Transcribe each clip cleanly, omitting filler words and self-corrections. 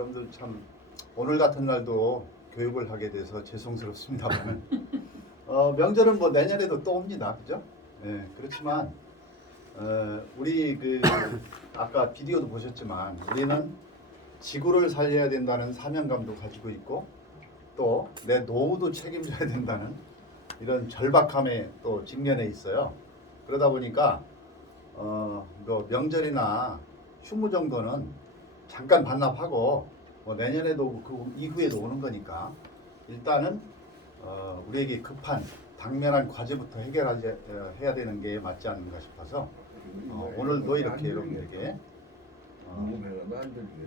여러분들 참 오늘 같은 날도 교육을 하게 돼서 죄송스럽습니다만 명절은 뭐 내년에도 또 옵니다, 그죠? 네, 그렇지만 우리 아까 비디오도 보셨지만 우리는 지구를 살려야 된다는 사명감도 가지고 있고 또 내 노후도 책임져야 된다는 이런 절박함에 또 직면해 있어요. 그러다 보니까 뭐 명절이나 휴무 정도는 잠깐 반납하고 뭐 내년에도 그 이후에도 오는 거니까 일단은 우리에게 급한 당면한 과제부터 해야 되는 게 맞지 않는가 싶어서 오늘도 이렇게 여러분들에게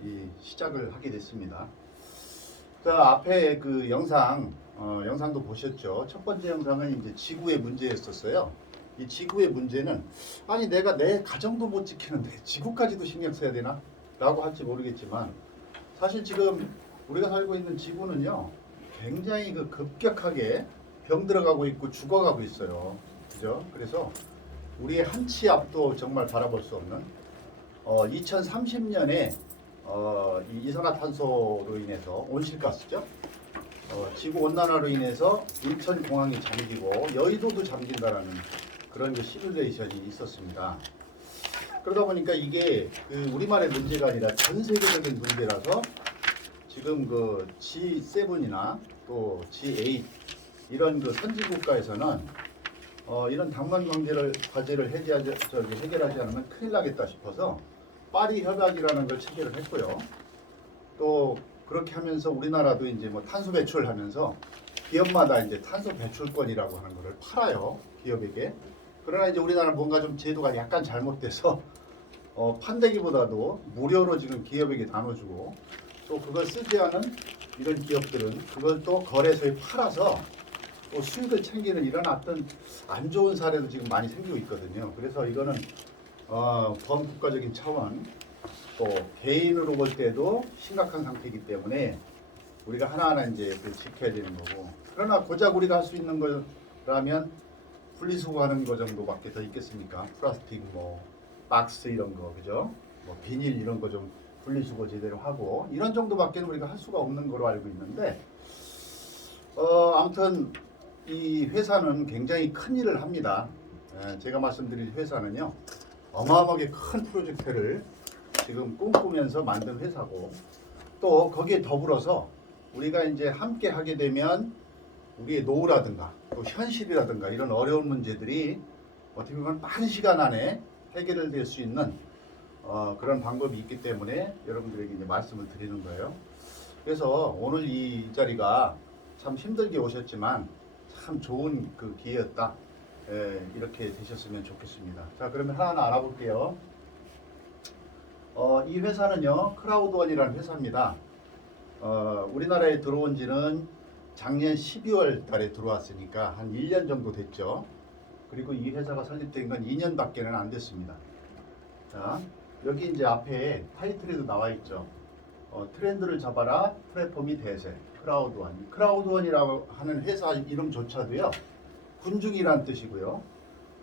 이 시작을 하게 됐습니다. 자, 앞에 그 영상도 보셨죠. 첫 번째 영상은 이제 지구의 문제였었어요. 이 지구의 문제는 아니 내가 내 가정도 못 지키는데 지구까지도 신경 써야 되나? 라고 할지 모르겠지만 사실 지금 우리가 살고 있는 지구는요 굉장히 급격하게 병들어가고 있고 죽어가고 있어요. 그죠? 그래서 우리의 한 치 앞도 정말 바라볼 수 없는 2030년에 이 이산화탄소로 인해서 온실가스죠. 지구 온난화로 인해서 인천공항이 잠기고 여의도도 잠긴다라는 그런 시뮬레이션이 있었습니다. 그러다 보니까 이게 우리만의 문제가 아니라 전 세계적인 문제라서 지금 G7이나 또 G8 이런 선진국가에서는 이런 당면 과제를 해결하지 않으면 큰일 나겠다 싶어서 파리 협약이라는 걸 체결을 했고요. 또 그렇게 하면서 우리나라도 이제 뭐 탄소 배출하면서 기업마다 이제 탄소 배출권이라고 하는 거를 팔아요, 기업에게. 그러나 이제 우리나라는 뭔가 좀 제도가 약간 잘못돼서 판대기보다도 무료로 지금 기업에게 나눠주고 또 그걸 쓰지 않은 이런 기업들은 그걸 또 거래소에 팔아서 또 수익을 챙기는 이런 어떤 안 좋은 사례도 지금 많이 생기고 있거든요. 그래서 이거는 범국가적인 차원 또 개인으로 볼 때도 심각한 상태이기 때문에 우리가 하나하나 이제 지켜야 되는 거고, 그러나 고작 우리가 할 수 있는 거라면 분리수거하는 거 정도밖에 더 있겠습니까? 플라스틱 뭐 박스 이런 거, 그죠? 뭐 비닐 이런 거 좀 분리수거 제대로 하고 이런 정도밖에 우리가 할 수가 없는 거로 알고 있는데 아무튼 이 회사는 굉장히 큰 일을 합니다. 제가 말씀드릴 회사는요 어마어마하게 큰 프로젝트를 지금 꿈꾸면서 만든 회사고 또 거기에 더불어서 우리가 이제 함께 하게 되면 우리의 노후라든가 또 현실이라든가 이런 어려운 문제들이 어떻게 보면 빠른 시간 안에 해결될 수 있는 그런 방법이 있기 때문에 여러분들에게 이제 말씀을 드리는 거예요. 그래서 오늘 이 자리가 참 힘들게 오셨지만 참 좋은 기회였다. 이렇게 되셨으면 좋겠습니다. 자, 그러면 하나하나 알아볼게요. 이 회사는요 크라우드원이라는 회사입니다. 우리나라에 들어온 지는 작년 12월 달에 들어왔으니까 한 1년 정도 됐죠. 그리고 이 회사가 설립된 건 2년밖에는 안 됐습니다. 자, 여기 이제 앞에 타이틀에도 나와 있죠. 트렌드를 잡아라, 플랫폼이 대세, 크라우드원. 크라우드원이라고 하는 회사 이름조차도요 군중이란 뜻이고요.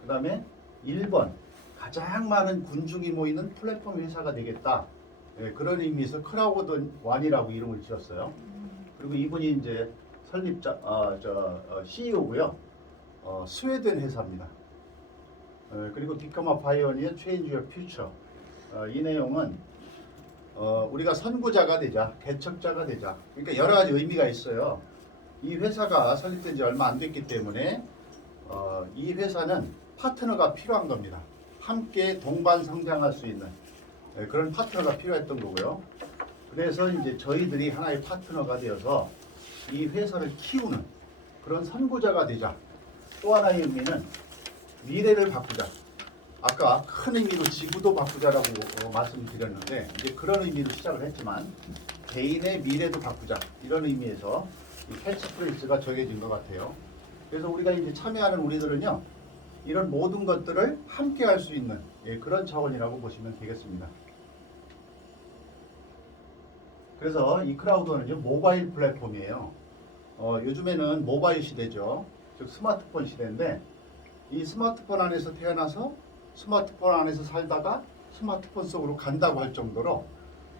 그 다음에 1번 가장 많은 군중이 모이는 플랫폼 회사가 되겠다. 그런 의미에서 크라우드원이라고 이름을 지었어요. 그리고 이분이 이제 설립자, CEO고요. 스웨덴 회사입니다. 그리고 Become a Pioneer, Change Your Future. 이 내용은 우리가 선구자가 되자, 개척자가 되자. 그러니까 여러 가지 의미가 있어요. 이 회사가 설립된 지 얼마 안 됐기 때문에 이 회사는 파트너가 필요한 겁니다. 함께 동반 성장할 수 있는 그런 파트너가 필요했던 거고요. 그래서 이제 저희들이 하나의 파트너가 되어서 이 회사를 키우는 그런 선구자가 되자. 또 하나의 의미는 미래를 바꾸자. 아까 큰 의미로 지구도 바꾸자라고 말씀드렸는데 이제 그런 의미로 시작을 했지만 개인의 미래도 바꾸자 이런 의미에서 이 캐치프레이즈가 정해진 것 같아요. 그래서 우리가 이제 참여하는 우리들은요 이런 모든 것들을 함께 할 수 있는 그런 차원이라고 보시면 되겠습니다. 그래서 이 크라우드는요 모바일 플랫폼이에요. 요즘에는 모바일 시대죠. 즉 스마트폰 시대인데 이 스마트폰 안에서 태어나서 스마트폰 안에서 살다가 스마트폰 속으로 간다고 할 정도로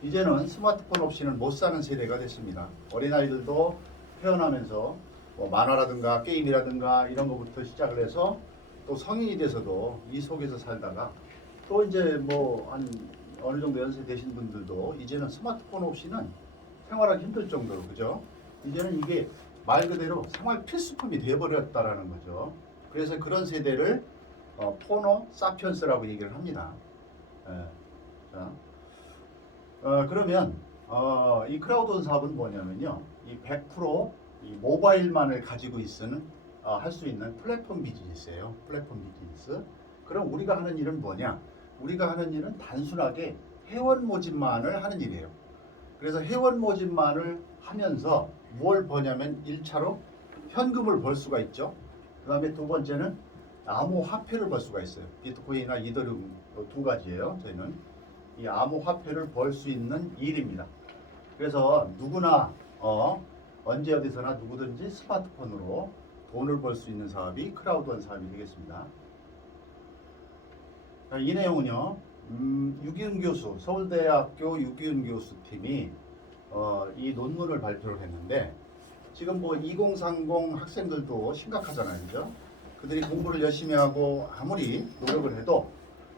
이제는 스마트폰 없이는 못 사는 세대가 됐습니다. 어린아이들도 태어나면서 뭐 만화라든가 게임이라든가 이런 것부터 시작을 해서 또 성인이 돼서도 이 속에서 살다가 또 이제 뭐 한 어느 정도 연세 되신 분들도 이제는 스마트폰 없이는 생활하기 힘들 정도로, 그죠? 이제는 이게 말 그대로 생활 필수품이 되어버렸다라는 거죠. 그래서 그런 세대를 포노 사피언스라고 얘기를 합니다. 예. 자, 그러면 이 크라우드온 사업은 뭐냐면요, 이 100% 모바일만을 가지고 있는 할 수 있는 플랫폼 비즈니스예요. 플랫폼 비즈니스. 그럼 우리가 하는 일은 뭐냐? 우리가 하는 일은 단순하게 회원 모집만을 하는 일이에요. 그래서 회원 모집만을 하면서 뭘 버냐면 1차로 현금을 벌 수가 있죠. 그 다음에 두 번째는 암호화폐를 벌 수가 있어요. 비트코인이나 이더리움 두 가지예요. 저희는 이 암호화폐를 벌 수 있는 일입니다. 그래서 누구나 언제 어디서나 누구든지 스마트폰으로 돈을 벌 수 있는 사업이 크라우드원 사업이 되겠습니다. 이 내용은요, 유기훈 교수, 서울대학교 유기훈 교수 팀이 이 논문을 발표를 했는데, 지금 뭐 2030 학생들도 심각하잖아요, 그죠? 그들이 공부를 열심히 하고 아무리 노력을 해도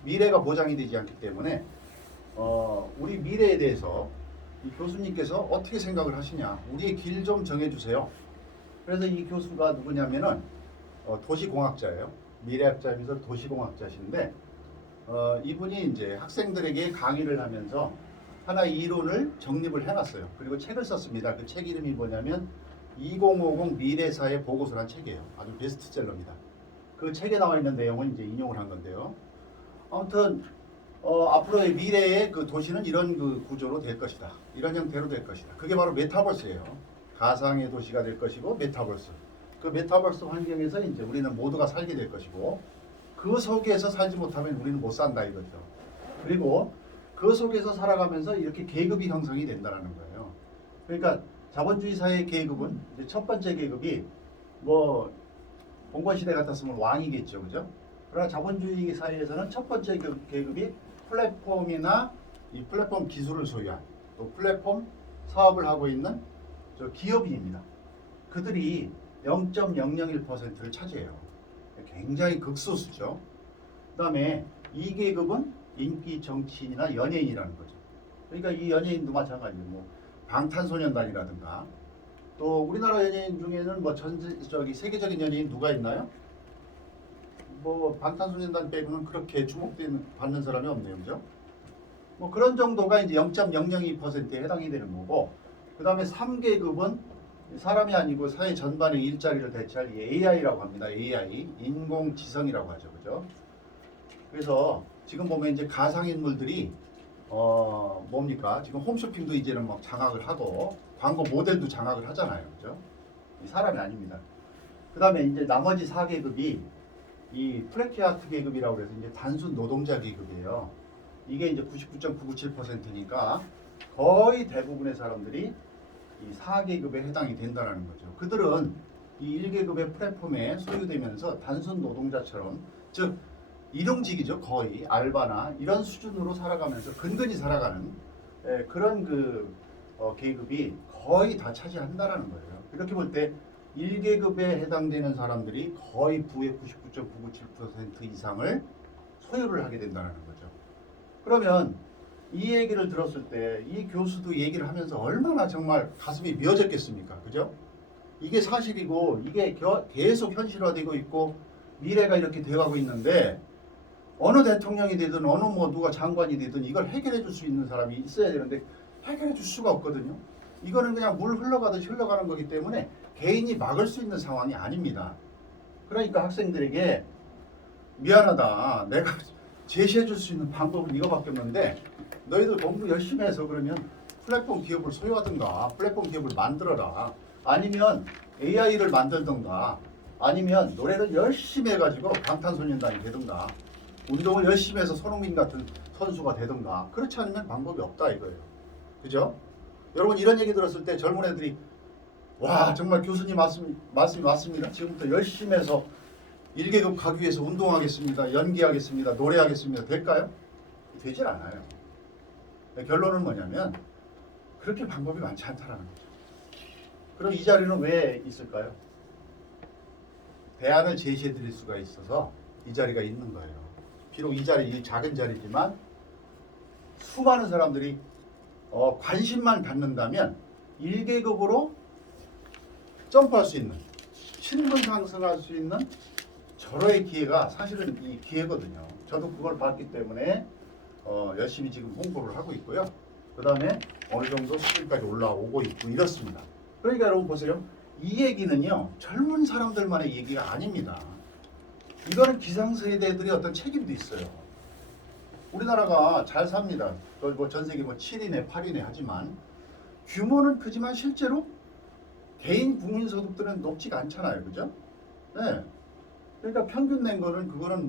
미래가 보장이 되지 않기 때문에 우리 미래에 대해서 이 교수님께서 어떻게 생각을 하시냐, 우리의 길 좀 정해주세요. 그래서 이 교수가 누구냐면은 도시공학자예요. 미래학자이면서 도시공학자신데, 이분이 이제 학생들에게 강의를 하면서 하나의 이론을 정립을 해놨어요. 그리고 책을 썼습니다. 그 책 이름이 뭐냐면 2050 미래사회 보고서란 책이에요. 아주 베스트셀러입니다. 그 책에 나와 있는 내용은 이제 인용을 한 건데요. 아무튼 앞으로의 미래의 그 도시는 이런 그 구조로 될 것이다. 이런 형태로 될 것이다. 그게 바로 메타버스예요. 가상의 도시가 될 것이고 메타버스. 그 메타버스 환경에서 이제 우리는 모두가 살게 될 것이고, 그 속에서 살지 못하면 우리는 못 산다 이거죠. 그리고 그 속에서 살아가면서 이렇게 계급이 형성이 된다는 거예요. 그러니까 자본주의 사회의 계급은 이제 첫 번째 계급이 뭐 봉건시대 같았으면 왕이겠죠, 그죠? 그러나 자본주의 사회에서는 첫 번째 계급이 플랫폼이나 이 플랫폼 기술을 소유한, 또 플랫폼 사업을 하고 있는 저 기업인입니다. 그들이 0.001%를 차지해요. 굉장히 극소수죠. 그 다음에 2계급은 인기 정치인이나 연예인이라는 거죠. 그러니까 이 연예인도 마찬가지예요. 뭐 방탄소년단이라든가, 또 우리나라 연예인 중에는 뭐 세계적인 연예인 누가 있나요? 뭐 방탄소년단 빼고는 그렇게 주목받는 사람이 없네요, 그죠? 뭐 그런 정도가 이제 0.002%에 해당이 되는 거고, 그 다음에 3계급은 사람이 아니고 사회 전반의 일자리를 대체할 AI라고 합니다. AI, 인공지성이라고 하죠, 그죠? 그래서 지금 보면 이제 가상인물들이 뭡니까? 지금 홈쇼핑도 이제는 막 장악을 하고 광고 모델도 장악을 하잖아요, 그죠? 이 사람이 아닙니다. 그 다음에 이제 나머지 4계급이 이 프레키아트 계급이라고 해서 이제 단순 노동자 계급이에요. 이게 이제 99.997%니까 거의 대부분의 사람들이 이 4계급에 해당이 된다는 거죠. 그들은 이 1계급의 플랫폼에 소유되면서 단순 노동자처럼, 즉 일용직이죠. 거의 알바나 이런 수준으로 살아가면서 근근히 살아가는 그런 그 계급이 거의 다 차지한다라는 거예요. 이렇게 볼 때 1계급에 해당되는 사람들이 거의 부의 99.997% 이상을 소유를 하게 된다는 거죠. 그러면 이 얘기를 들었을 때 이 교수도 얘기를 하면서 얼마나 정말 가슴이 미어졌겠습니까? 그죠? 이게 사실이고 이게 계속 현실화되고 있고 미래가 이렇게 되어가고 있는데, 어느 대통령이 되든 어느 뭐 누가 장관이 되든 이걸 해결해 줄 수 있는 사람이 있어야 되는데 해결해 줄 수가 없거든요. 이거는 그냥 물 흘러가듯이 흘러가는 거기 때문에 개인이 막을 수 있는 상황이 아닙니다. 그러니까 학생들에게 미안하다, 내가 제시해 줄 수 있는 방법은 이거밖에 없는데 너희들 공부 열심히 해서 그러면 플랫폼 기업을 소유하든가 플랫폼 기업을 만들어라, 아니면 AI를 만들든가, 아니면 노래를 열심히 해가지고 방탄소년단이 되든가, 운동을 열심히 해서 손흥민 같은 선수가 되든가, 그렇지 않으면 방법이 없다 이거예요. 그죠? 여러분 이런 얘기 들었을 때 젊은 애들이 와 정말 교수님 말씀이 맞습니다. 지금부터 열심히 해서 1계급 가기 위해서 운동하겠습니다. 연기하겠습니다. 노래하겠습니다. 될까요? 되질 않아요. 결론은 뭐냐면 그렇게 방법이 많지 않다라는 거죠. 그럼 이 자리는 왜 있을까요? 대안을 제시해 드릴 수가 있어서 이 자리가 있는 거예요. 비록 이 자리, 이 작은 자리지만 수많은 사람들이 관심만 갖는다면 1계급으로 점프할 수 있는, 신분 상승할 수 있는 절호의 기회가 사실은 이 기회거든요. 저도 그걸 봤기 때문에 열심히 지금 홍보를 하고 있고요. 그 다음에 어느 정도 수준까지 올라오고 있고 이렇습니다. 그러니까 여러분 보세요. 이 얘기는요, 젊은 사람들만의 얘기가 아닙니다. 이거는 기성세대들의 어떤 책임도 있어요. 우리나라가 잘 삽니다. 전 세계 7위네 8위네 하지만 규모는 크지만 실제로 개인 국민 소득들은 높지가 않잖아요. 그죠? 네. 그러니까 평균 낸 거는 그거는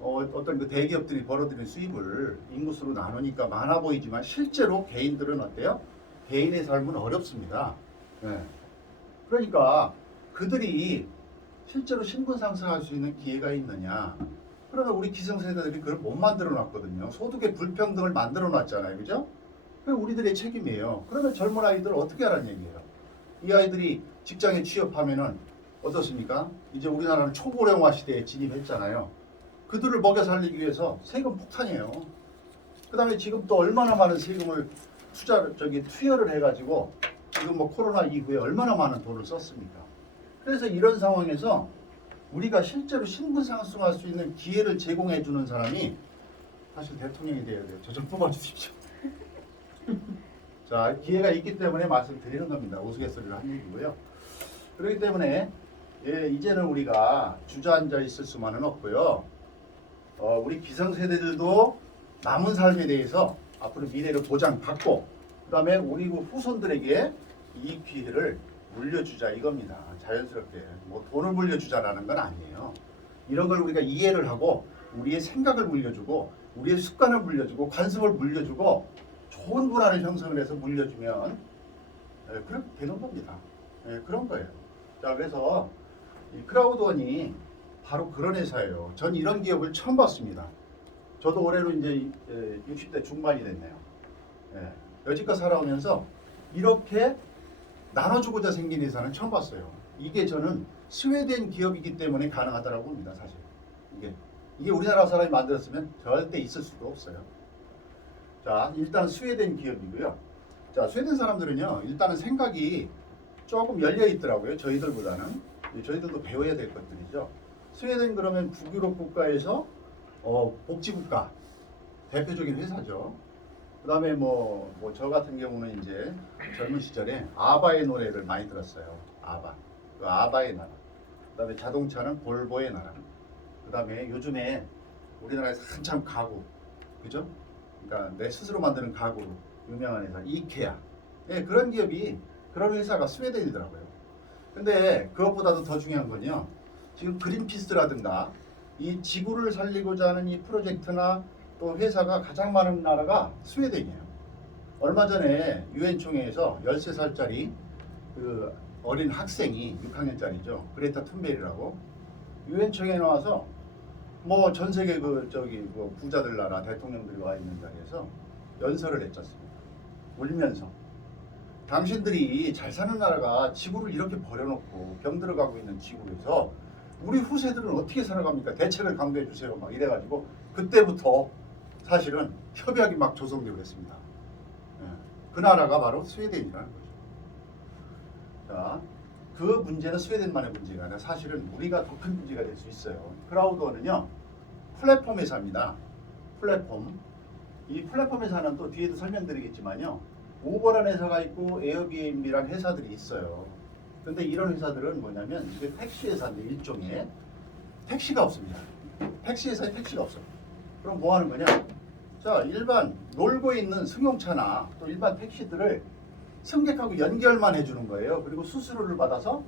어떤 그 대기업들이 벌어들인 수입을 인구수로 나누니까 많아 보이지만 실제로 개인들은 어때요? 개인의 삶은 어렵습니다. 네. 그러니까 그들이 실제로 신분 상승할 수 있는 기회가 있느냐? 그러면 우리 기성세대들이 그걸 못 만들어 놨거든요. 소득의 불평등을 만들어 놨잖아요. 그죠? 그게 우리들의 책임이에요. 그러면 젊은 아이들 어떻게 하라는 얘기예요? 이 아이들이 직장에 취업하면은 어떻습니까? 이제 우리나라는 초고령화 시대에 진입했잖아요. 그들을 먹여 살리기 위해서 세금 폭탄이에요. 그 다음에 지금 또 얼마나 많은 세금을 투여를 해가지고 지금 코로나 이후에 얼마나 많은 돈을 썼습니까? 그래서 이런 상황에서 우리가 실제로 신분 상승할 수 있는 기회를 제공해 주는 사람이 사실 대통령이 돼야 돼요. 저 좀 뽑아주십시오. 자, 기회가 있기 때문에 말씀드리는 겁니다. 우스갯소리를 한 얘기고요. 그렇기 때문에 이제는 우리가 주저앉아 있을 수만은 없고요. 우리 기성세대들도 남은 삶에 대해서 앞으로 미래를 보장받고 그 다음에 우리 후손들에게 이 기회를 물려주자 이겁니다. 자연스럽게 돈을 물려주자라는 건 아니에요. 이런 걸 우리가 이해를 하고 우리의 생각을 물려주고 우리의 습관을 물려주고 관습을 물려주고 좋은 문화를 형성을 해서 물려주면 그렇게 되는 겁니다. 그런 거예요. 자, 그래서 이 크라우드원이 바로 그런 회사예요. 전 이런 기업을 처음 봤습니다. 저도 올해로 이제 60대 중반이 됐네요. 여지껏 살아오면서 이렇게 나눠주고자 생긴 회사는 처음 봤어요. 이게 저는 스웨덴 기업이기 때문에 가능하다고 봅니다. 사실 이게 우리나라 사람이 만들었으면 절대 있을 수도 없어요. 자, 일단 스웨덴 기업이고요. 자, 스웨덴 사람들은요, 일단은 생각이 조금 열려 있더라고요. 저희들보다는. 저희들도 배워야 될 것들이죠. 스웨덴 그러면 북유럽 국가에서 복지국가 대표적인 회사죠. 그 다음에 저 같은 경우는 이제 젊은 시절에 아바의 노래를 많이 들었어요. 아바. 그 아바의 나라. 그 다음에 자동차는 볼보의 나라. 그 다음에 요즘에 우리나라에서 한참 가구. 그죠? 그러니까 내 스스로 만드는 가구로 유명한 회사. 이케아. 그런 기업이, 그런 회사가 스웨덴이더라고요. 근데 그것보다도 더 중요한 건요. 지금 그린피스라든가 이 지구를 살리고자 하는 이 프로젝트나 또 회사가 가장 많은 나라가 스웨덴이에요. 얼마 전에 유엔 총회에서 13살짜리 그 어린 학생이 6학년짜리죠. 그레타 툰베리라고 유엔 총회에 나와서 전 세계 부자들 나라 대통령들이 와 있는 자리에서 연설을 했었습니다. 울면서 당신들이 잘 사는 나라가 지구를 이렇게 버려놓고 병들어가고 있는 지구에서 우리 후세들은 어떻게 살아갑니까? 대책을 강구해 주세요. 막 이래가지고 그때부터 사실은 협약이 막 조성되고 있습니다. 그 나라가 바로 스웨덴이라는 거죠. 자, 그 문제는 스웨덴만의 문제가 아니라 사실은 우리가 더 큰 문제가 될 수 있어요. 크라우드원은요, 플랫폼 회사입니다. 플랫폼. 이 플랫폼 회사는 또 뒤에도 설명드리겠지만요, 우버라는 회사가 있고 에어비앤비라는 회사들이 있어요. 근데 이런 회사들은 뭐냐면 이게 택시 회사인데 일종의 택시가 없습니다. 택시 회사에 택시가 없어요. 그럼 뭐 하는 거냐? 자, 일반 놀고 있는 승용차나 또 일반 택시들을 승객하고 연결만 해주는 거예요. 그리고 수수료를 받아서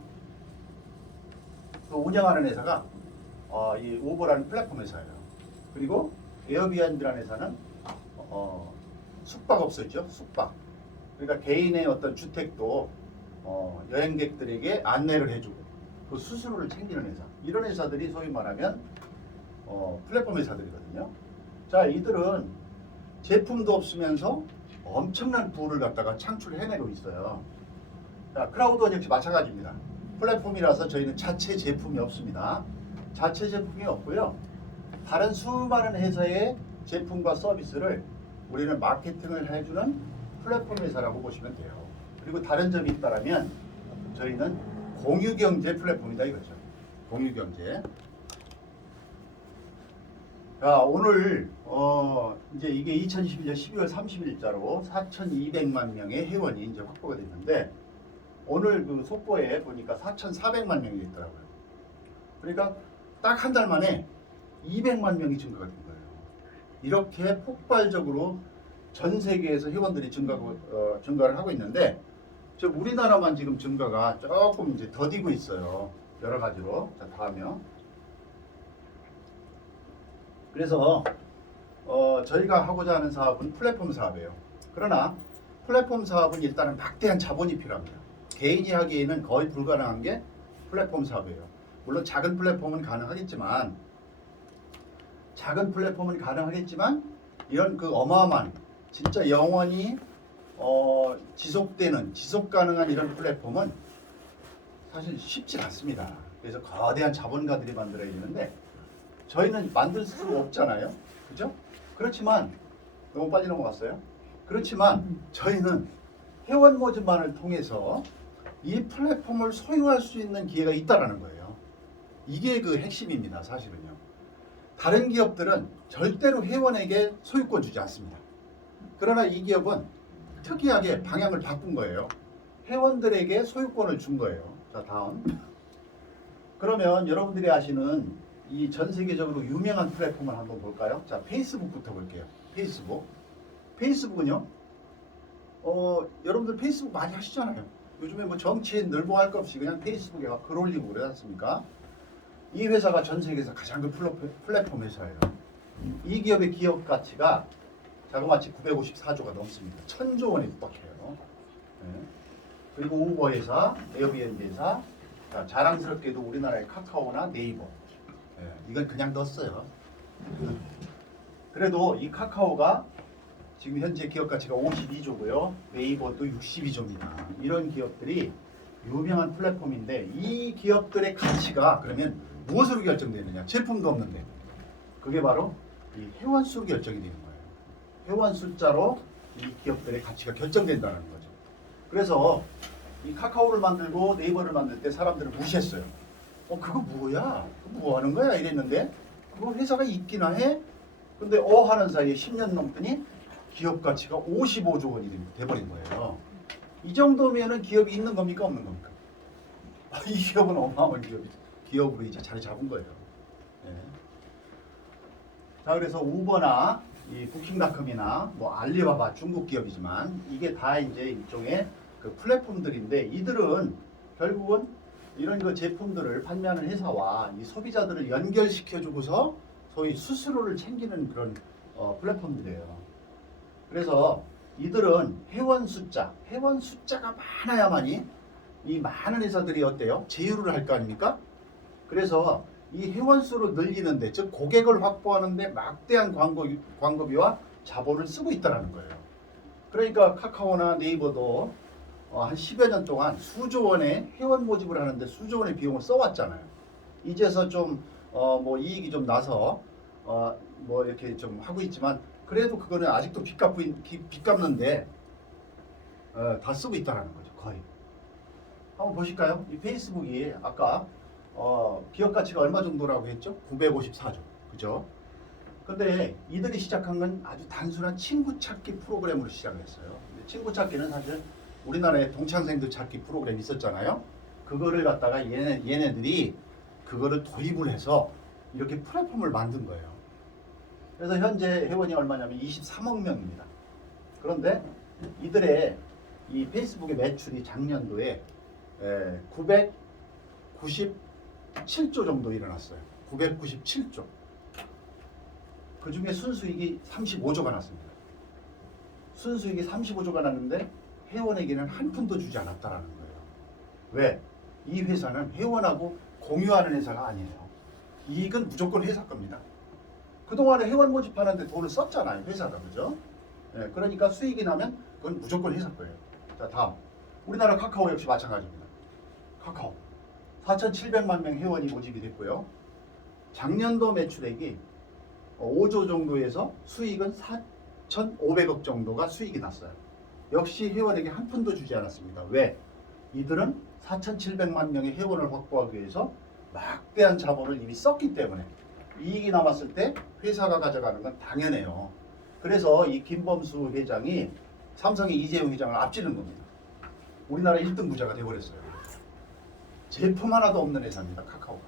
그 운영하는 회사가 이 우버라는 플랫폼 회사예요. 그리고 에어비앤비라는 회사는 숙박업소죠. 숙박. 그러니까 개인의 어떤 주택도 여행객들에게 안내를 해주고 그 수수료를 챙기는 회사. 이런 회사들이 소위 말하면 플랫폼 회사들이거든요. 자, 이들은 제품도 없으면서 엄청난 부를 갖다가 창출해내고 있어요. 자, 크라우드원 역시 마찬가지입니다. 플랫폼이라서 저희는 자체 제품이 없습니다. 자체 제품이 없고요. 다른 수많은 회사의 제품과 서비스를 우리는 마케팅을 해주는 플랫폼 회사라고 보시면 돼요. 그리고 다른 점이 있다면 저희는 공유경제 플랫폼이다 이거죠. 공유경제. 자, 오늘 이제 이게 2021년 12월 30일자로 4,200만 명의 회원이 이제 확보가 됐는데 오늘 그 속보에 보니까 4,400만 명이 있더라고요. 그러니까 딱 한 달 만에 200만 명이 증가가 된 거예요. 이렇게 폭발적으로 전 세계에서 회원들이 증가를 하고 있는데 지금 우리나라만 지금 증가가 조금 이제 더디고 있어요. 여러 가지로. 자, 다음이요. 그래서 저희가 하고자 하는 사업은 플랫폼 사업이에요. 그러나 플랫폼 사업은 일단은 막대한 자본이 필요합니다. 개인이 하기에는 거의 불가능한 게 플랫폼 사업이에요. 물론 작은 플랫폼은 가능하겠지만 이런 그 어마어마한 진짜 영원히 지속되는 지속 가능한 이런 플랫폼은 사실 쉽지 않습니다. 그래서 거대한 자본가들이 만들어야 되는데 저희는 만들 수 없잖아요. 그죠? 그렇지만 너무 빨리 넘어갔어요. 그렇지만 저희는 회원 모집만을 통해서 이 플랫폼을 소유할 수 있는 기회가 있다라는 거예요. 이게 그 핵심입니다. 사실은요. 다른 기업들은 절대로 회원에게 소유권 주지 않습니다. 그러나 이 기업은 특이하게 방향을 바꾼 거예요. 회원들에게 소유권을 준 거예요. 자, 다음. 그러면 여러분들이 아시는 이 전 세계적으로 유명한 플랫폼을 한번 볼까요? 자, 페이스북부터 볼게요. 페이스북은요. 여러분들 페이스북 많이 하시잖아요. 요즘에 뭐 정치인들 뭐 할 것 없이 그냥 페이스북에 글 올리고 그러지 않습니까? 이 회사가 전 세계에서 가장 큰 플랫폼 회사예요. 이 기업의 기업 가치가 자그마치 954조가 넘습니다. 1,000조 원이 육박해요. 네. 그리고 우버 회사, 에어비앤비 회사, 자, 자랑스럽게도 우리나라의 카카오나 네이버. 네. 이건 그냥 넣었어요. 그래도 이 카카오가 지금 현재 기업 가치가 52조고요. 네이버도 62조입니다. 이런 기업들이 유명한 플랫폼인데 이 기업들의 가치가 그러면 무엇으로 결정되느냐? 제품도 없는데. 그게 바로 이 회원 수로 결정이 되는 거예요. 회원 숫자로 이 기업들의 가치가 결정된다는 거죠. 그래서 이 카카오를 만들고 네이버를 만들 때 사람들은 무시했어요. 그거 뭐야? 뭐 하는 거야? 이랬는데 그거 회사가 있기나 해? 근데 하는 사이에 10년 넘더니 기업 가치가 55조 원이 돼버린 거예요. 이 정도면은 기업이 있는 겁니까? 없는 겁니까? 이 기업은 어마어마한 기업으로 이제 자리 잡은 거예요. 네. 자, 그래서 우버나 이 부킹닷컴이나 뭐 알리바바 중국 기업이지만 이게 다 이제 일종의 그 플랫폼들인데 이들은 결국은 이런 그 제품들을 판매하는 회사와 이 소비자들을 연결시켜주고서 소위 수수료를 챙기는 그런 플랫폼들이에요. 그래서 이들은 회원 숫자가 많아야만이 이 많은 회사들이 어때요? 제휴를 할 거 아닙니까? 그래서 이 회원 수를 늘리는데, 즉 고객을 확보하는데 막대한 광고비와 자본을 쓰고 있다는 거예요. 그러니까 카카오나 네이버도 한 10여 년 동안 수조 원의 회원 모집을 하는데 수조 원의 비용을 써왔잖아요. 이제서 좀 뭐 이익이 좀 나서 뭐 이렇게 좀 하고 있지만 그래도 그거는 아직도 빚 갚는데 다 쓰고 있다는 거죠. 거의. 한번 보실까요? 이 페이스북이 아까 기업 가치가 얼마 정도라고 했죠? 954조. 그죠? 근데 이들이 시작한 건 아주 단순한 친구 찾기 프로그램으로 시작했어요. 친구 찾기는 사실 우리나라에 동창생들 찾기 프로그램이 있었잖아요. 그거를 갖다가 얘네들이 그거를 도입을 해서 이렇게 플랫폼을 만든 거예요. 그래서 현재 회원이 얼마냐면 23억 명입니다. 그런데 이들의 이 페이스북의 매출이 작년도에 997조 정도 일어났어요. 997조. 그 중에 순수익이 35조가 났습니다. 순수익이 35조가 났는데 회원에게는 한 푼도 주지 않았다라는 거예요. 왜? 이 회사는 회원하고 공유하는 회사가 아니에요. 이익은 무조건 회사 겁니다. 그동안에 회원 모집하는데 돈을 썼잖아요. 회사가. 그죠? 예, 그러니까 수익이 나면 그건 무조건 회사 거예요. 자, 다음. 우리나라 카카오 역시 마찬가지입니다. 카카오 4,700만 명 회원이 모집이 됐고요. 작년도 매출액이 5조 정도에서 수익은 4,500억 정도가 수익이 났어요. 역시 회원에게 한 푼도 주지 않았습니다. 왜? 이들은 4,700만 명의 회원을 확보하기 위해서 막대한 자본을 이미 썼기 때문에 이익이 남았을 때 회사가 가져가는 건 당연해요. 그래서 이 김범수 회장이 삼성의 이재용 회장을 앞지른 겁니다. 우리나라 1등 부자가 돼버렸어요. 제품 하나도 없는 회사입니다. 카카오가.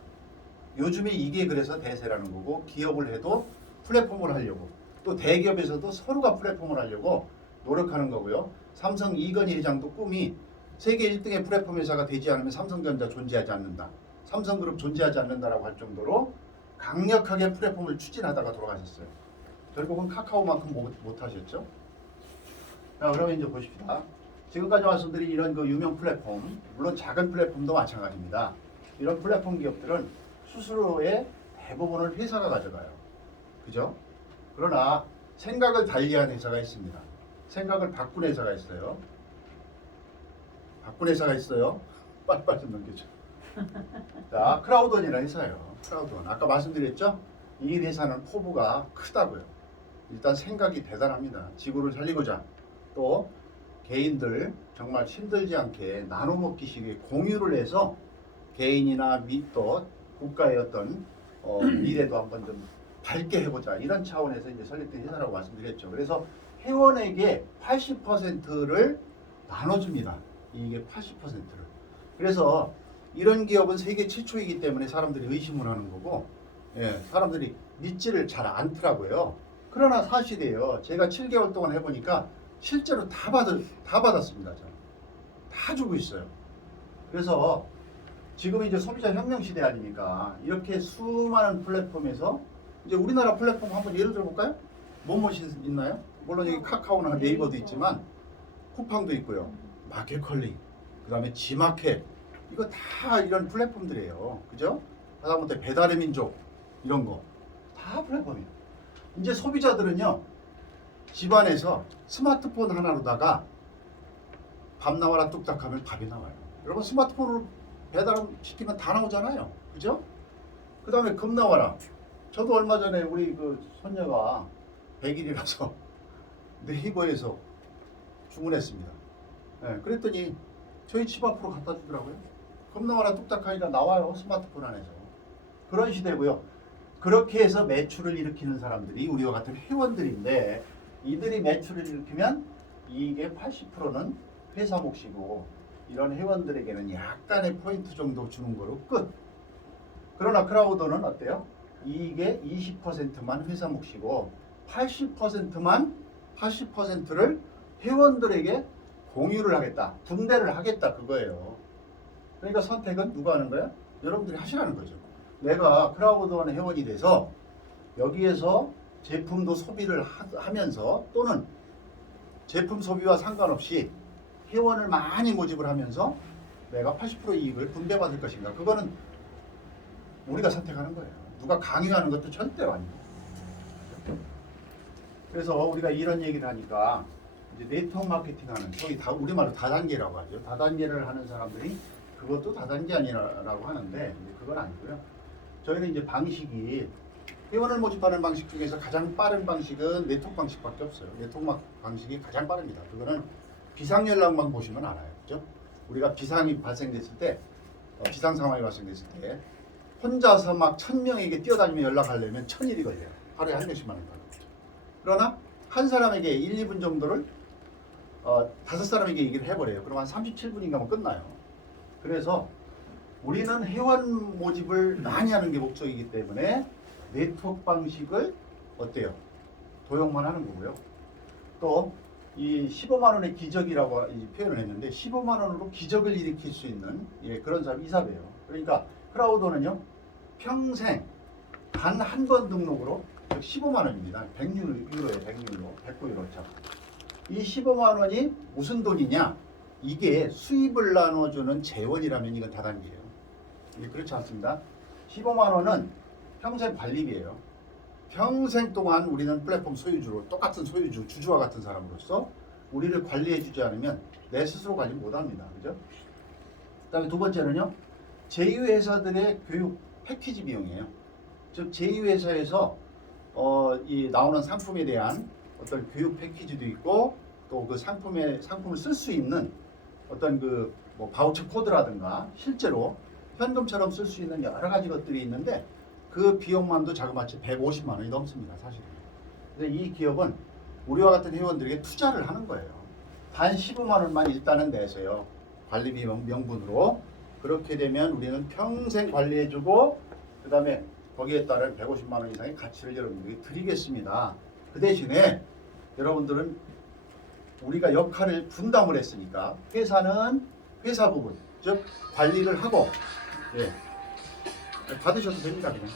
요즘에 이게 그래서 대세라는 거고, 기업을 해도 플랫폼을 하려고, 또 대기업에서도 서로가 플랫폼을 하려고 노력하는 거고요. 삼성 이건희 회장도 꿈이 세계 1등의 플랫폼 회사가 되지 않으면 삼성전자 존재하지 않는다, 삼성그룹 존재하지 않는다라고 할 정도로 강력하게 플랫폼을 추진하다가 돌아가셨어요. 결국은 카카오만큼 못 하셨죠. 자, 그러면 이제 보십시다. 지금까지 말씀드린 이런 그 유명 플랫폼, 물론 작은 플랫폼도 마찬가지입니다. 이런 플랫폼 기업들은 수수료의 대부분을 회사가 가져가요. 그죠? 그러나 생각을 달리한 회사가 있습니다. 생각을 바꾼 회사가 있어요. 바꾼 회사가 있어요. 빨리빨리 좀 넘겨줘. 자, 크라우돈이라는 회사예요. 크라우돈. 아까 말씀드렸죠? 이 회사는 포부가 크다고요. 일단 생각이 대단합니다. 지구를 살리고자, 또 개인들 정말 힘들지 않게 나눠 먹기식의 공유를 해서 개인이나 또 국가의 어떤 미래도 한번 좀 밝게 해보자, 이런 차원에서 이제 설립된 회사라고 말씀드렸죠. 그래서 회원에게 80%를 나눠줍니다. 이게 80%를. 그래서 이런 기업은 세계 최초이기 때문에 사람들이 의심을 하는 거고, 예, 사람들이 믿지를 잘 않더라고요. 그러나 사실이에요. 제가 7개월 동안 해보니까 실제로 다 받았습니다. 저는. 다 주고 있어요. 그래서 지금 이제 소비자 혁명 시대 아닙니까? 이렇게 수많은 플랫폼에서 이제 우리나라 플랫폼 한번 예를 들어 볼까요? 뭐뭇이 있나요? 물론 여기 카카오나 네이버도 있지만 쿠팡도 있고요. 마켓컬리, 그 다음에 지마켓, 이거 다 이런 플랫폼들이에요. 그죠? 하다못해 배달의 민족, 이런 거 다 플랫폼이에요. 이제 소비자들은요, 집안에서 스마트폰 하나로다가 밥 나와라 뚝딱 하면 밥이 나와요. 여러분 스마트폰으로 배달 시키면 다 나오잖아요. 그죠? 그 다음에 금 나와라. 저도 얼마 전에 우리 그 손녀가 100일이라서 네이버에서 주문했습니다. 네, 그랬더니 저희 집 앞으로 갖다 주더라고요. 금 나와라 뚝딱 하니까 나와요. 스마트폰 안에서. 그런 시대고요. 그렇게 해서 매출을 일으키는 사람들이 우리와 같은 회원들인데, 이들이 매출을 일으키면 이익의 80%는 회사 몫이고, 이런 회원들에게는 약간의 포인트 정도 주는 거로 끝. 그러나 크라우돈은 어때요? 이익의 20%만 회사 몫이고 80%를 회원들에게 공유를 하겠다, 분배를 하겠다, 그거예요. 그러니까 선택은 누가 하는 거야? 여러분들이 하시라는 거죠. 내가 크라우돈 회원이 돼서 여기에서 제품도 소비를 하면서, 또는 제품 소비와 상관없이 회원을 많이 모집을 하면서 내가 80% 이익을 분배받을 것인가, 그거는 우리가 선택하는 거예요. 누가 강요하는 것도 절대로 아닙니다. 그래서 우리가 이런 얘기를 하니까 이제 네트워크 마케팅하는, 저기 다 우리말로 다단계라고 하죠. 다단계를 하는 사람들이 그것도 다단계 아니라고 하는데, 그건 아니고요. 저희는 이제 방식이, 회원을 모집하는 방식 중에서 가장 빠른 방식은 네트워크 방식밖에 없어요. 네트워크 방식이 가장 빠릅니다. 그거는 비상 연락만 보시면 알아요. 그죠? 우리가 비상이 발생됐을 때, 비상 상황이 발생됐을 때 혼자서 막 1000명에게 뛰어다니며 연락하려면 1000일이 걸려요. 하루에 한 명씩만 한다고. 그러나 한 사람에게 1, 2분 정도를 5사람에게 얘기를 해버려요. 그럼 한 37분인가 끝나요. 그래서 우리는 회원 모집을 많이 하는 게 목적이기 때문에 네트워크 방식을 어때요? 도용만 하는 거고요. 또 이 15만 원의 기적이라고 표현을 했는데, 15만 원으로 기적을 일으킬 수 있는, 예, 그런 사람이 이사배예요. 그러니까 크라우돈은요, 평생 단 한 번 등록으로 15만 원입니다. 100유로예요. 100유로, 109유로. 자, 이 15만 원이 무슨 돈이냐? 이게 수입을 나눠주는 재원이라면 이건 다단계예요. 그렇지 않습니다. 15만 원은 평생 관리비예요. 평생 동안 우리는 플랫폼 소유주로 똑같은 소유주, 주주와 같은 사람으로서 우리를 관리해주지 않으면 내 스스로 관리 못합니다. 그죠? 그다음에 두 번째는요. 제2회사들의 교육 패키지 비용이에요. 즉 제2회사에서 이 나오는 상품에 대한 어떤 교육 패키지도 있고 또 그 상품을 쓸 수 있는 어떤 그 뭐 바우처 코드라든가 실제로 현금처럼 쓸 수 있는 여러 가지 것들이 있는데 그 비용만도 자그마치 150만 원이 넘습니다. 사실은. 근데 이 기업은 우리와 같은 회원들에게 투자를 하는 거예요. 단 15만 원만 일단은 내세요. 관리비 명분으로. 그렇게 되면 우리는 평생 관리해주고 그 다음에 거기에 따른 150만 원 이상의 가치를 여러분들에게 드리겠습니다. 그 대신에 여러분들은 우리가 역할을 분담을 했으니까 회사는 회사 부분, 즉 관리를 하고 예, 받으셔도 됩니다. 그냥.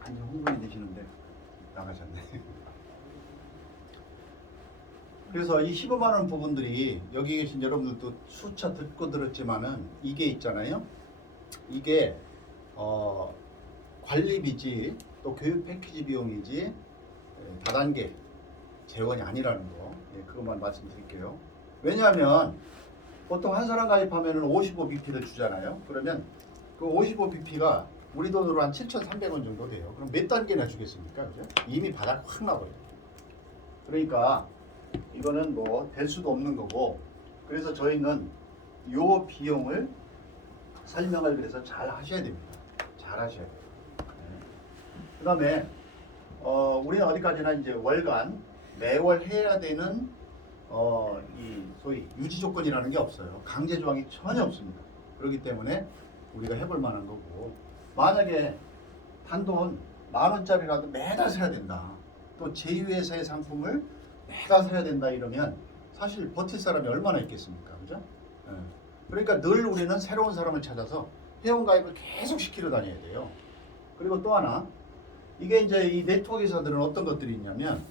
아니 흥분이 되시는데 나가셨네. 그래서 이 15만 원 부분들이 여기 계신 여러분들도 수차 듣고 들었지만은 이게 있잖아요. 이게 관리비지 또 교육 패키지 비용이지 다단계 재원이 아니라는 거. 예, 그것만 말씀드릴게요. 왜냐하면 보통 한 사람 가입하면 55bp를 주잖아요. 그러면 그 55bp가 우리 돈으로 한 7,300원 정도 돼요. 그럼 몇 단계나 주겠습니까? 그죠? 이미 바닥 확 나버려요. 그러니까 이거는 뭐 될 수도 없는 거고 그래서 저희는 요 비용을 설명을 그래서 잘 하셔야 됩니다. 잘 하셔야 돼요. 그 다음에 우리는 어디까지나 이제 월간 매월 해야 되는 이 소위 유지 조건이라는 게 없어요. 강제 조항이 전혀 없습니다. 그렇기 때문에 우리가 해볼 만한 거고 만약에 단돈 10,000원짜리라도 매달 사야 된다. 또 제2회사의 상품을 매달 사야 된다 이러면 사실 버틸 사람이 얼마나 있겠습니까? 그죠? 예. 그러니까 늘 우리는 새로운 사람을 찾아서 회원 가입을 계속 시키러 다녀야 돼요. 그리고 또 하나 이게 이제 이 네트워크 회사들은 어떤 것들이 있냐면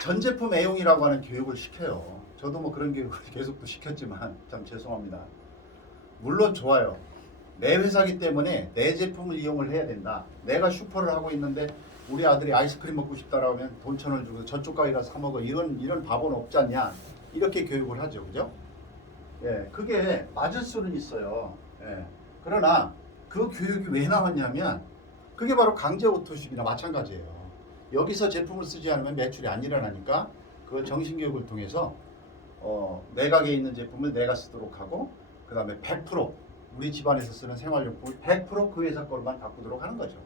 전 제품 애용이라고 하는 교육을 시켜요. 저도 뭐 그런 교육을 계속 또 시켰지만 참 죄송합니다. 물론 좋아요. 내 회사기 때문에 내 제품을 이용을 해야 된다. 내가 슈퍼를 하고 있는데 우리 아들이 아이스크림 먹고 싶다라고 하면 돈 1,000원 주고 저쪽 가게 가서 사 먹어. 이런 바보는 없지 않냐. 이렇게 교육을 하죠. 그죠? 예, 그게 맞을 수는 있어요. 예. 그러나 그 교육이 왜 나왔냐면 그게 바로 강제 오토식이나 마찬가지예요. 여기서 제품을 쓰지 않으면 매출이 안 일어나니까 그 정신교육을 통해서 내 가게에 있는 제품을 내가 쓰도록 하고 그 다음에 100% 우리 집안에서 쓰는 생활용품을 100%그 회사 걸만 바꾸도록 하는 거죠.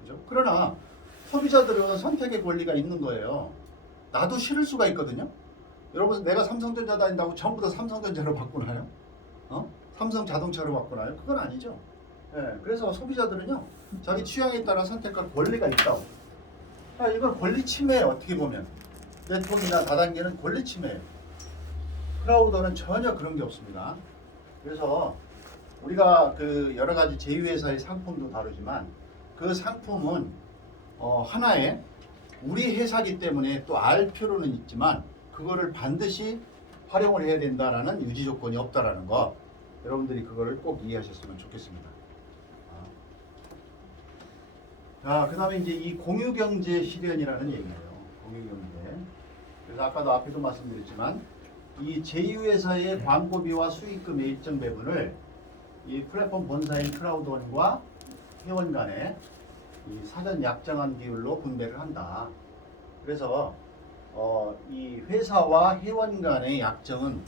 그죠? 그러나 소비자들은 선택의 권리가 있는 거예요. 나도 싫을 수가 있거든요. 여러분 내가 삼성전자 다닌다고 전부 다 삼성전자로 바꾸나요? 삼성 자동차로 바꾸나요? 그건 아니죠. 예, 그래서 소비자들은요 자기 취향에 따라 선택할 권리가 있다고. 이건 권리 침해예요. 어떻게 보면 네트워크나 다단계는 권리 침해예요. 크라우더는 전혀 그런 게 없습니다. 그래서 우리가 그 여러 가지 제2회사의 상품도 다루지만 그 상품은 하나의 우리 회사기 때문에 또 알 필요는 있지만 그거를 반드시 활용을 해야 된다라는 유지 조건이 없다라는 거 여러분들이 그거를 꼭 이해하셨으면 좋겠습니다. 자, 그 다음에 이제 이 공유경제 실현이라는 얘기예요. 공유경제. 그래서 아까도 앞에도 말씀드렸지만 이 제2회사의 광고비와 수익금의 일정 배분을 이 플랫폼 본사인 크라우드원과 회원 간에 이 사전 약정한 비율로 분배를 한다. 그래서 이 회사와 회원 간의 약정은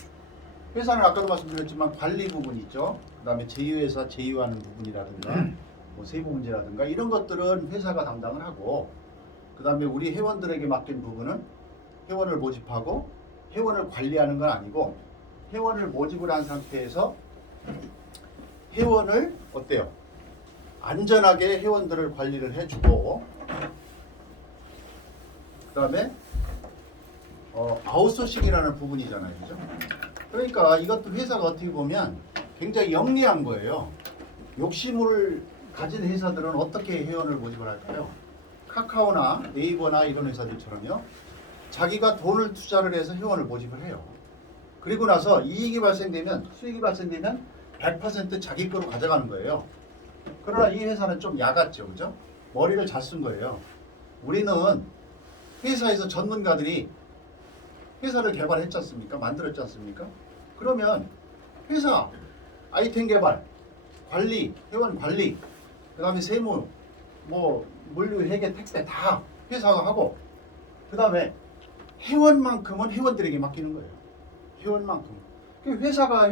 회사는 아까도 말씀드렸지만 관리 부분이 있죠. 그 다음에 제2회사 제휴하는 부분이라든가 뭐 세부 문제라든가 이런 것들은 회사가 담당을 하고 그 다음에 우리 회원들에게 맡긴 부분은 회원을 모집하고 회원을 관리하는 건 아니고 회원을 모집을 한 상태에서 회원을 어때요? 안전하게 회원들을 관리를 해주고 그 다음에 아웃소싱이라는 부분이잖아요. 그죠? 그러니까 이것도 회사가 어떻게 보면 굉장히 영리한 거예요. 욕심을 가진 회사들은 어떻게 회원을 모집을 할까요? 카카오나 네이버나 이런 회사들처럼요. 자기가 돈을 투자를 해서 회원을 모집을 해요. 그리고 나서 이익이 발생되면 수익이 발생되면 100% 자기 거로 가져가는 거예요. 그러나 이 회사는 좀 야갔죠, 그죠? 머리를 잘 쓴 거예요. 우리는 회사에서 전문가들이 회사를 개발했지 않습니까? 만들었지 않습니까? 그러면 회사 아이템 개발, 관리, 회원 관리, 그 다음에 세무, 뭐 물류, 회계, 택배 다 회사가 하고, 그 다음에 회원만큼은 회원들에게 맡기는 거예요. 회원만큼. 회사가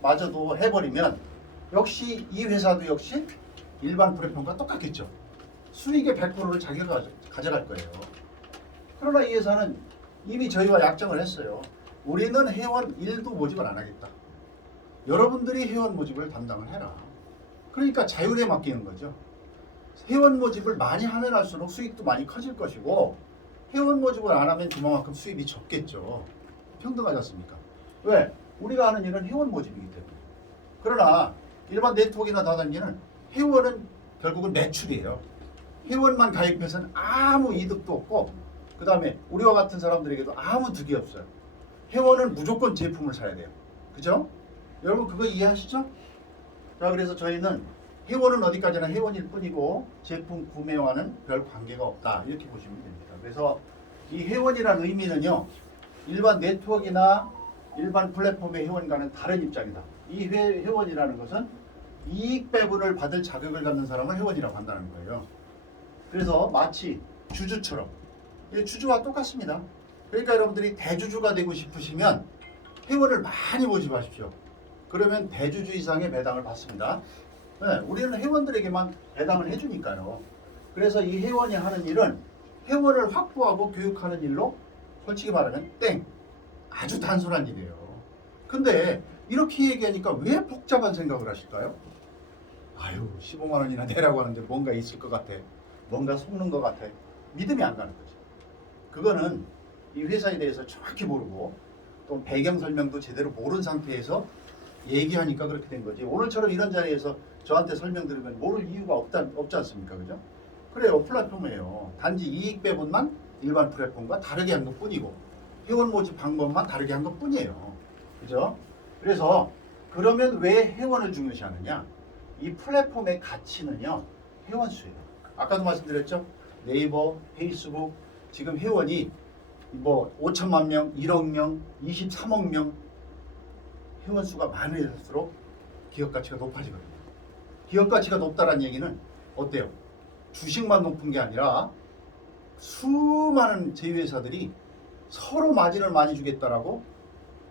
마저도 해버리면 역시 이 회사도 역시 일반 플랫폼과 똑같겠죠. 수익의 100%를 자기가 가져갈 거예요. 그러나 이 회사는 이미 저희와 약정을 했어요. 우리는 회원 1도 모집을 안 하겠다. 여러분들이 회원 모집을 담당을 해라. 그러니까 자율에 맡기는 거죠. 회원 모집을 많이 하면 할수록 수익도 많이 커질 것이고, 회원 모집을 안 하면 그만큼 수입이 적겠죠. 평등하지 않습니까? 왜? 우리가 하는 일은 회원 모집이기 때문에. 그러나 일반 네트워크나 다단계는 회원은 결국은 매출이에요. 회원만 가입해서는 아무 이득도 없고, 그 다음에 우리와 같은 사람들에게도 아무 득이 없어요. 회원은 무조건 제품을 사야 돼요. 그죠? 여러분 그거 이해하시죠? 자, 그래서 저희는 회원은 어디까지나 회원일 뿐이고 제품 구매와는 별 관계가 없다, 이렇게 보시면 됩니다. 그래서 이 회원이라는 의미는요, 일반 네트워크나 일반 플랫폼의 회원과는 다른 입장이다. 이 회원이라는 것은 이익 배분을 받을 자격을 갖는 사람을 회원이라고 한다는 거예요. 그래서 마치 주주처럼, 주주와 똑같습니다. 그러니까 여러분들이 대주주가 되고 싶으시면 회원을 많이 모집하십시오. 그러면 대주주 이상의 배당을 받습니다. 네, 우리는 회원들에게만 배당을 해주니까요. 그래서 이 회원이 하는 일은 회원을 확보하고 교육하는 일로, 솔직히 말하면 땡! 아주 단순한 일이에요. 근데 이렇게 얘기하니까 왜 복잡한 생각을 하실까요? 아유, 15만 원이나 내라고 하는데 뭔가 있을 것 같아. 뭔가 속는 것 같아. 믿음이 안 가는 거죠. 그거는 이 회사에 대해서 정확히 모르고 또 배경 설명도 제대로 모르는 상태에서 얘기하니까 그렇게 된 거지. 오늘처럼 이런 자리에서 저한테 설명 들으면 모를 이유가 없지 않습니까? 그죠? 그래요. 플랫폼이에요. 단지 이익 배분만 일반 플랫폼과 다르게 한 것뿐이고, 회원 모집 방법만 다르게 한 것뿐이에요. 그죠? 그래서 그러면 왜 회원을 중요시하느냐? 이 플랫폼의 가치는요, 회원 수예요. 아까도 말씀드렸죠? 네이버, 페이스북, 지금 회원이 뭐 5천만 명, 1억 명, 23억 명, 회원 수가 많을수록 기업 가치가 높아지거든요. 기업 가치가 높다는 얘기는 어때요? 주식만 높은 게 아니라 수많은 제휴회사들이 서로 마진을 많이 주겠다라고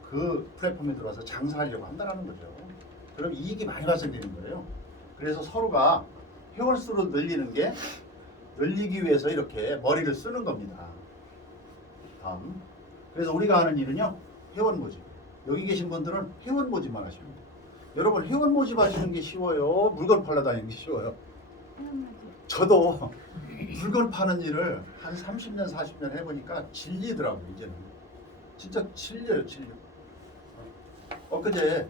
그 플랫폼에 들어와서 장사하려고 한다는 거죠. 그럼 이익이 많이 발생되는 거예요. 그래서 서로가 회원 수를 늘리기 위해서 이렇게 머리를 쓰는 겁니다. 다음. 그래서 우리가 하는 일은요, 회원 모집. 여기 계신 분들은 회원 모집만 하시면 돼요. 여러분, 회원 모집 하시는 게 쉬워요? 물건 팔러 다니는 게 쉬워요? 저도 물건 파는 일을 한 30년, 40년 해보니까 질리더라고요, 이제는. 진짜 질려요, 질려. 엊그제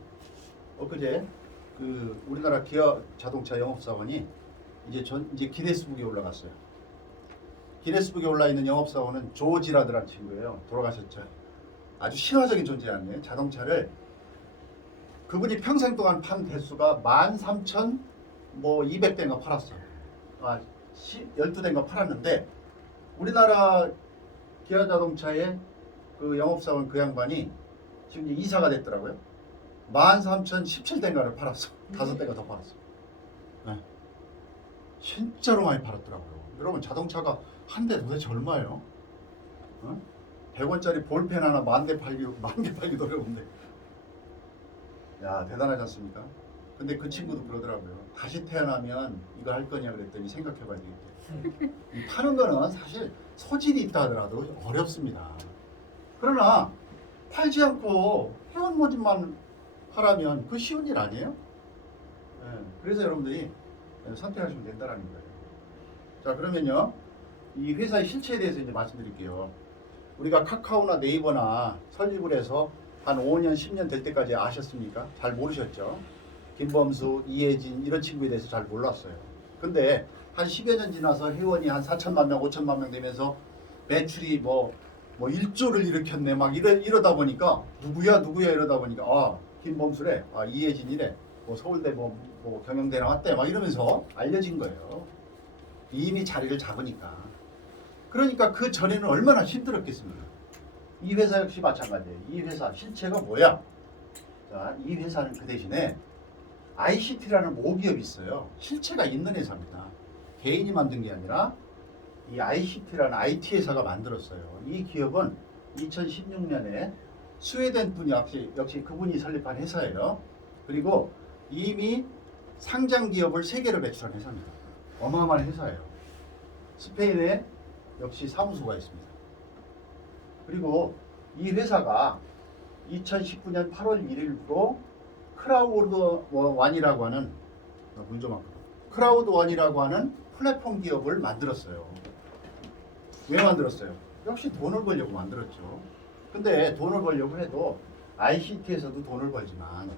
그 우리나라 기아 자동차 영업사원이 이제 기네스북에 올라갔어요. 기네스북에 올라 있는 영업사원은 조지라드라는 친구예요. 돌아가셨죠. 아주 신화적인 존재였네. 자동차를 그분이 평생 동안 판 대수가 13,200대인가 팔았어. 12대인가 팔았는데, 우리나라 기아 자동차의 그 영업사원 그 양반이 지금 이제 이사가 됐더라고요. 13,017대인가를 팔았어. 5대가 더 팔았어. 네. 진짜로 많이 팔았더라고요. 여러분, 자동차가 한 대 도대체 얼마예요? 100원짜리 볼펜 하나 만 개 팔기도 어려운데. 야, 대단하지 않습니까? 근데 그 친구도 그러더라고요. 다시 태어나면 이거 할 거냐 그랬더니 생각해봐야 되겠대. 이 파는 거는 사실 소질이 있다 하더라도 어렵습니다. 그러나 팔지 않고 회원 모집만 하라면 그 쉬운 일 아니에요? 네, 그래서 여러분들이 선택하시면 된다는 거예요. 자, 그러면요, 이 회사의 실체에 대해서 이제 말씀드릴게요. 우리가 카카오나 네이버나 설립을 해서 한 5년, 10년 될 때까지 아셨습니까? 잘 모르셨죠? 김범수, 이혜진 이런 친구에 대해서 잘 몰랐어요. 근데 한 10여 년 지나서 회원이 한 4천만 명, 5천만 명 되면서 매출이 뭐 1조를 일으켰네 막 이러다 보니까 누구야 이러다 보니까 김범수래, 이혜진이래, 뭐 서울대 뭐 경영대 나왔대, 막 이러면서 알려진 거예요. 이미 자리를 잡으니까. 그러니까 그 전에는 얼마나 힘들었겠습니까? 이 회사 역시 마찬가지예요. 이 회사 실체가 뭐야? 자, 이 회사는 그 대신에 ICT라는 모기업이 있어요. 실체가 있는 회사입니다. 개인이 만든 게 아니라 이 ICT라는 IT 회사가 만들었어요. 이 기업은 2016년에 스웨덴 분이 역시 그분이 설립한 회사예요. 그리고 이미 상장 기업을 3개를 매출한 회사입니다. 어마어마한 회사예요. 스페인에 역시 사무소가 있습니다. 그리고 이 회사가 2019년 8월 1일부로 크라우드원이라고 하는 크라우드원이라고 하는 플랫폼 기업을 만들었어요. 왜 만들었어요? 역시 돈을 벌려고 만들었죠. 근데 돈을 벌려고 해도 ICT에서도 돈을 벌지만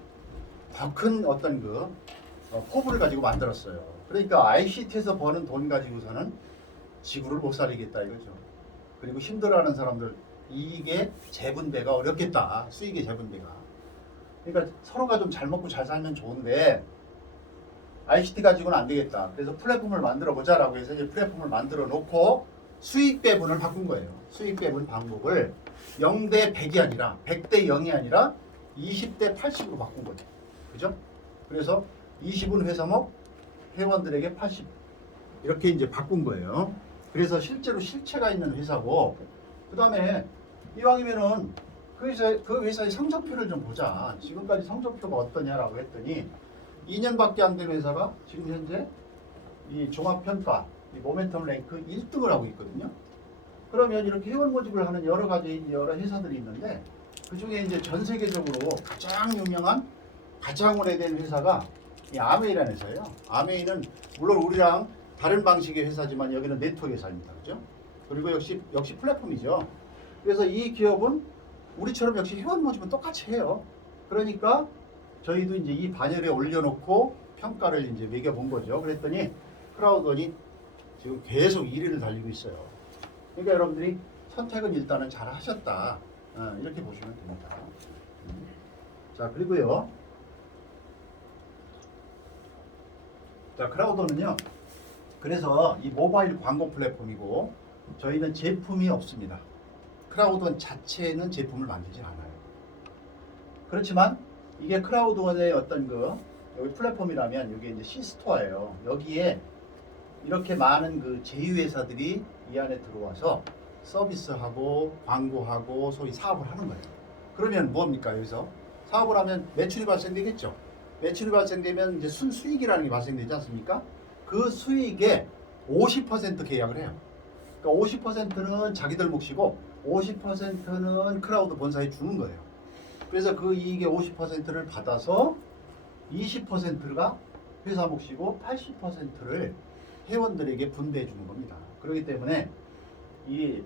더 큰 어떤 포부를 가지고 만들었어요. 그러니까 ICT에서 버는 돈 가지고서는 지구를 못 살리겠다 이거죠. 그리고 힘들어하는 사람들 이익의 재분배가 어렵겠다. 수익의 재분배가. 그러니까 서로가 좀 잘 먹고 잘 살면 좋은데 ICT 가지고는 안 되겠다. 그래서 플랫폼을 만들어 보자라고 해서 이제 플랫폼을 만들어 놓고 수익 배분을 바꾼 거예요. 수익 배분 방법을 0대 100이 아니라 100대 0이 아니라 20대 80으로 바꾼 거죠. 그죠? 그래서 20은 회사목, 회원들에게 80 이렇게 이제 바꾼 거예요. 그래서 실제로 실체가 있는 회사고 그 다음에 이왕이면은 그 회사의 성적표를 좀 보자. 지금까지 성적표가 어떠냐라고 했더니 2년밖에 안 된 회사가 지금 현재 이 종합평가, 이 모멘텀 랭크 1등을 하고 있거든요. 그러면 이렇게 회원 모집을 하는 여러 회사들이 있는데 그 중에 이제 전 세계적으로 가장 유명한 가장 오래된 회사가 이 아메이라는 회사예요. 아메이는 물론 우리랑 다른 방식의 회사지만 여기는 네트워크 회사입니다. 그죠? 그리고 역시 플랫폼이죠. 그래서 이 기업은 우리처럼 역시 회원 모집은 똑같이 해요. 그러니까 저희도 이제 이 반열에 올려놓고 평가를 이제 매겨본 거죠. 그랬더니 크라우드원이 지금 계속 1위를 달리고 있어요. 그러니까 여러분들이 선택은 일단은 잘 하셨다. 이렇게 보시면 됩니다. 자, 그리고요. 자, 크라우드원은요. 그래서 이 모바일 광고 플랫폼이고 저희는 제품이 없습니다. 크라우드원 자체는 제품을 만들진 않아요. 그렇지만 이게 크라우드원의 어떤 여기 플랫폼이라면 이게 이제 C스토어예요. 여기에 이렇게 많은 제휴회사들이 이 안에 들어와서 서비스하고 광고하고 소위 사업을 하는 거예요. 그러면 뭡니까? 여기서 사업을 하면 매출이 발생되겠죠. 매출이 발생되면 이제 순수익이라는 게 발생되지 않습니까? 그 수익의 50% 계약을 해요. 그러니까 50%는 자기들 몫이고 50%는 크라우드 본사에 주는 거예요. 그래서 그 이익의 50%를 받아서 20%가 회사 몫이고 80%를 회원들에게 분배해 주는 겁니다. 그렇기 때문에 이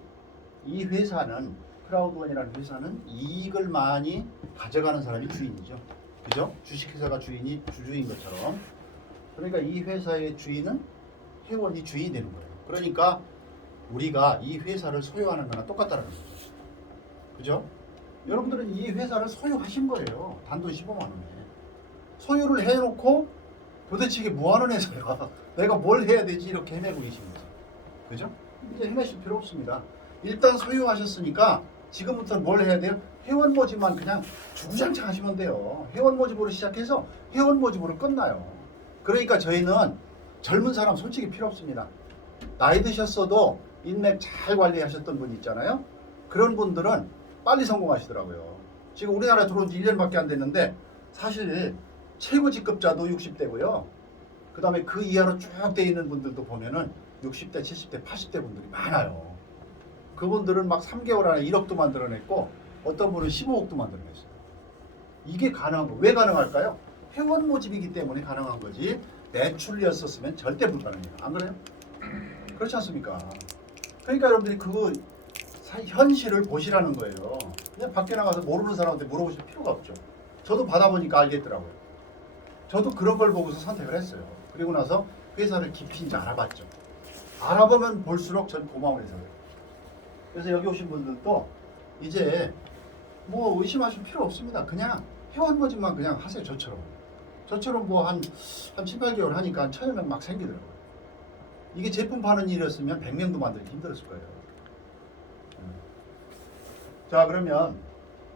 회사는 크라우드원이라는 회사는 이익을 많이 가져가는 사람이 주인이죠. 그죠? 주식회사가 주주인 것처럼. 그러니까 이 회사의 주인은 회원이 주인이 되는 거예요. 그러니까 우리가 이 회사를 소유하는 거나 똑같다는 거죠. 그죠? 여러분들은 이 회사를 소유하신 거예요. 단돈 15만 원에. 소유를 해놓고 도대체 이게 뭐 하는 회사야? 내가 뭘 해야 되지? 이렇게 헤매고 계신 거죠. 그죠? 이제 헤매실 필요 없습니다. 일단 소유하셨으니까 지금부터는 뭘 해야 돼요? 회원 모집만 그냥 주구장창 하시면 돼요. 회원 모집으로 시작해서 회원 모집으로 끝나요. 그러니까 저희는 젊은 사람 솔직히 필요 없습니다. 나이 드셨어도 인맥 잘 관리하셨던 분 있잖아요. 그런 분들은 빨리 성공하시더라고요. 지금 우리나라에 들어온 지 1년밖에 안 됐는데 사실 최고 직급자도 60대고요. 그 다음에 그 이하로 쭉 돼 있는 분들도 보면은 60대, 70대, 80대 분들이 많아요. 그분들은 막 3개월 안에 1억도 만들어냈고 어떤 분은 15억도 만들어냈어요. 이게 가능한 거. 왜 가능할까요? 회원 모집이기 때문에 가능한 거지 매출이었었으면 절대 불가능해요. 안 그래요? 그렇지 않습니까? 그러니까 여러분들이 현실을 보시라는 거예요. 그냥 밖에 나가서 모르는 사람한테 물어보실 필요가 없죠. 저도 받아보니까 알겠더라고요. 저도 그런 걸 보고서 선택을 했어요. 그리고 나서 회사를 깊이 이제 알아봤죠. 알아보면 볼수록 전 고마운 회사예요. 그래서 여기 오신 분들도 이제 뭐 의심하실 필요 없습니다. 그냥 회원 모집만 그냥 하세요. 저처럼 뭐 한 7, 8개월 하니까 1,000명 막 생기더라고요. 이게 제품 파는 일이었으면 100명도 만들기 힘들었을 거예요. 자, 그러면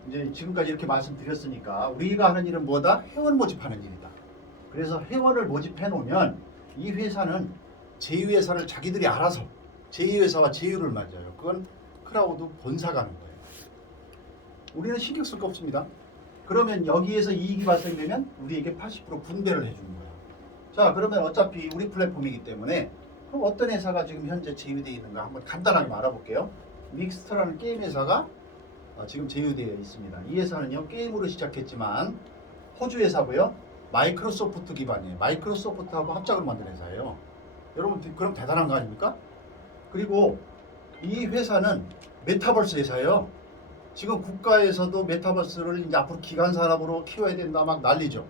이제 지금까지 이렇게 말씀드렸으니까 우리가 하는 일은 뭐다? 회원 모집하는 일이다. 그래서 회원을 모집해 놓으면 이 회사는 제2회사를 자기들이 알아서 제2회사와 제휴를 맺어요. 그건 크라우드 본사가 하는 거예요. 우리는 신경 쓸 거 없습니다. 그러면 여기에서 이익이 발생되면 우리에게 80% 분배를 해주는 거예요. 자, 그러면 어차피 우리 플랫폼이기 때문에 그럼 어떤 회사가 지금 현재 제휴되어 있는가 한번 간단하게 알아볼게요. 믹스터라는 게임 회사가 지금 제휴되어 있습니다. 이 회사는요, 게임으로 시작했지만 호주 회사고요. 마이크로소프트 기반이에요. 마이크로소프트하고 합작을 만든 회사예요. 여러분 그럼 대단한 거 아닙니까? 그리고 이 회사는 메타버스 회사예요. 지금 국가에서도 메타버스를 이제 앞으로 기간 산업으로 키워야 된다 막 난리죠.